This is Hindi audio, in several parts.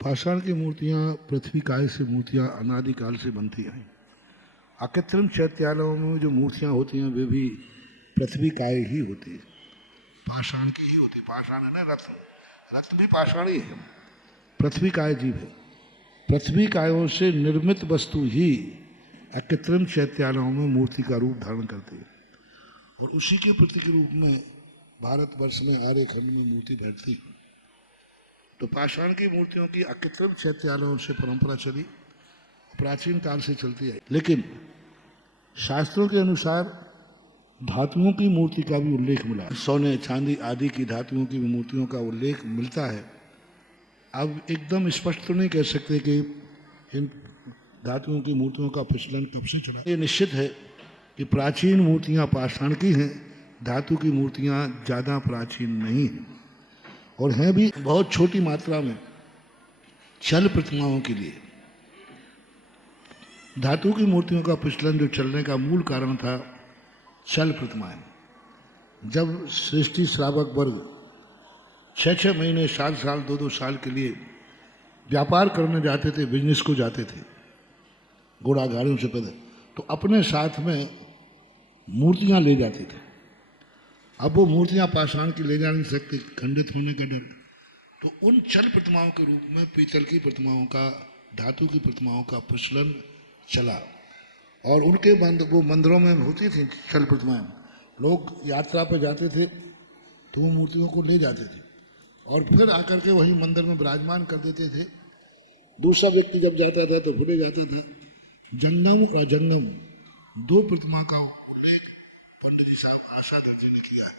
पाषाण की मूर्तियाँ पृथ्वी काय से मूर्तियाँ अनादिकाल से बनती हैं। अकृत्रिम चैत्यालयों में जो मूर्तियाँ होती हैं वे भी पृथ्वी काय ही होती है, पाषाण की ही होती है। पाषाण है ना, रत्न, रत्न भी पाषाण ही है। पृथ्वी काय जीव है, पृथ्वी कायों से निर्मित वस्तु ही अकृत्रिम चैत्यालयों में मूर्ति का रूप धारण करती है और उसी के प्रतीक रूप में भारतवर्ष में आर्यखंड में मूर्ति बैठती है। तो पाषाण की मूर्तियों की अकृत्रिम चैत्यालयों से परंपरा चली, प्राचीन काल से चलती है। लेकिन शास्त्रों के अनुसार धातुओं की मूर्ति का भी उल्लेख मिला, सोने चांदी आदि की धातुओं की मूर्तियों का उल्लेख मिलता है। अब एकदम स्पष्ट तो नहीं कह सकते कि इन धातुओं की मूर्तियों का प्रचलन कब से चला। ये निश्चित है कि प्राचीन मूर्तियां पाषाण की हैं, धातु की मूर्तियां ज़्यादा प्राचीन नहीं हैं और हैं भी बहुत छोटी मात्रा में छल प्रतिमाओं के लिए। धातु की मूर्तियों का प्रचलन जो चलने का मूल कारण था छल प्रतिमाएं। जब सृष्टि श्रावक वर्ग 6-6 महीने 7 साल 2-2 साल के लिए व्यापार करने जाते थे, बिजनेस को जाते थे घोड़ा गाड़ियों से पैदल, तो अपने साथ में मूर्तियां ले जाते थे। अब वो मूर्तियां पाषाण की ले जा नहीं सकते, खंडित होने का डर। तो उन छल प्रतिमाओं के रूप में पीतल की प्रतिमाओं का, धातु की प्रतिमाओं का प्रचलन चला और उनके वो मंदिरों में होती थी छल प्रतिमाएं। लोग यात्रा पर जाते थे तो वो मूर्तियों को ले जाते थे और फिर आकर के वहीं मंदिर में विराजमान कर देते थे। दूसरा व्यक्ति जब जाता था तो भूले जाता था। जंगम और अजंगम दो प्रतिमा का उल्लेख पंडित जी साहब आशा दर्जी ने किया है।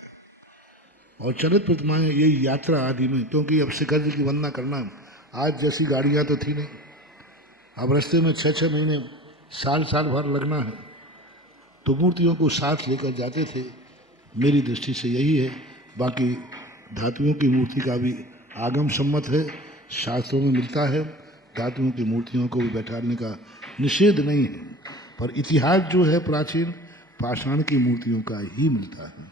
और चलित प्रतिमाएं यही यात्रा आदि में, क्योंकि अब शिखर जी की वंदना करना आज जैसी गाड़ियां तो थी नहीं, अब रास्ते में 6-6 महीने साल भर लगना है, तो मूर्तियों को साथ लेकर जाते थे। मेरी दृष्टि से यही है। बाकी धातुओं की मूर्ति का भी आगम सम्मत है, शास्त्रों में मिलता है। धातुओं की मूर्तियों को भी बैठाने का निषेध नहीं है, पर इतिहास जो है प्राचीन पाषाण की मूर्तियों का ही मिलता है।